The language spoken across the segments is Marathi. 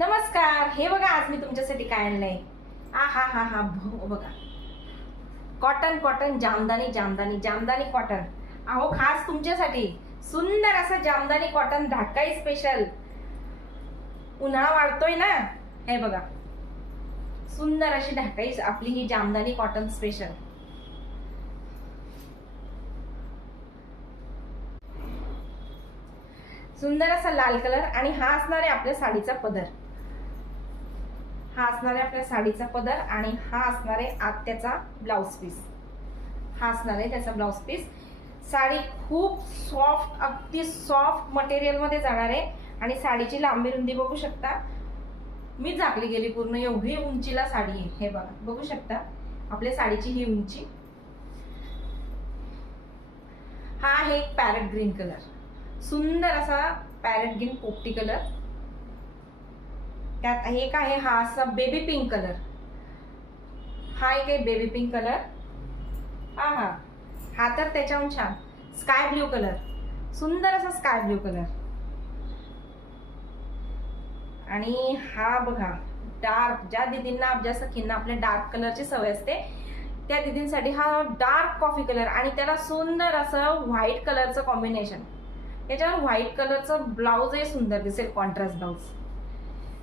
नमस्कार. हे बघा आज मी तुमच्यासाठी काय आणलंय. आ हा हा हा बघा, cotton cotton jamdani jamdani jamdani cotton. अहो खास तुमच्यासाठी सुंदर असं जामदानी कॉटन ढाकाई स्पेशल. उन्हाळा वाढतोय ना, हे बघा सुंदर अशी ढाकाई आपली ही जामदानी कॉटन स्पेशल. सुंदर असा लाल कलर आणि हा असणार आहे आपल्या साडीचा पदर. हा असणार आहे आपल्या साडीचा पदर आणि हा असणार आहे आत्याचा ब्लाउज पीस. हा असणार आहे त्याचा ब्लाउज पीस. साडी खूप सॉफ्ट, अगदी सॉफ्ट मटेरियल मध्ये जाणार आहे आणि साडीची लांबी रुंदी बघू शकता. मी झाकली गेली पूर्ण, एवढी उंचीला साडी आहे. हे बघा, बघू शकता आपल्या साडीची ही उंची. हा आहे एक पॅरेट ग्रीन कलर, सुंदर असा पॅरेट ग्रीन पोपटी कलर. त्यात एक आहे हा असा बेबी पिंक कलर. हा एक आहे बेबी पिंक कलर. हा तर त्याच्याहून छान स्काय ब्ल्यू कलर, सुंदर असा स्काय ब्ल्यू कलर. आणि हा बघा डार्क, ज्या दीदींना ज्या सखींना आपल्या डार्क कलरची सवय असते त्या दीदींसाठी हा डार्क कॉफी कलर आणि त्याला सुंदर असं व्हाईट कलरचं कॉम्बिनेशन. त्याच्यावर व्हाईट कलरचं ब्लाउजही सुंदर दिसेल, कॉन्ट्रास्ट ब्लाउज.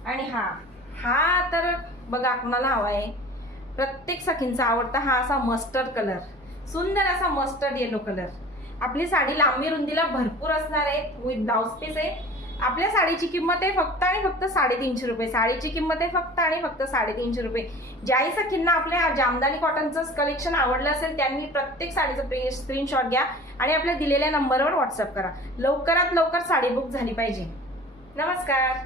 आणि हा तर बघा कोणाला हवा आहे, प्रत्येक सखींचा आवडता हा असा मस्टर्ड कलर, सुंदर असा मस्टर्ड येलो कलर. आपली साडी लांबी रुंदीला भरपूर असणार आहे, विथ ब्लाउज पीस आहे. आपल्या साडीची किंमत आहे फक्त आणि फक्त 350 रुपये. साडीची किंमत आहे फक्त आणि फक्त 350 रुपये. ज्याही सखींना आपल्या जामदानी कॉटनचं कलेक्शन आवडलं असेल त्यांनी प्रत्येक साडीचं स्क्रीनशॉट घ्या आणि आपल्या दिलेल्या नंबरवर व्हॉट्सअप करा. लवकरात लवकर साडी बुक झाली पाहिजे. नमस्कार.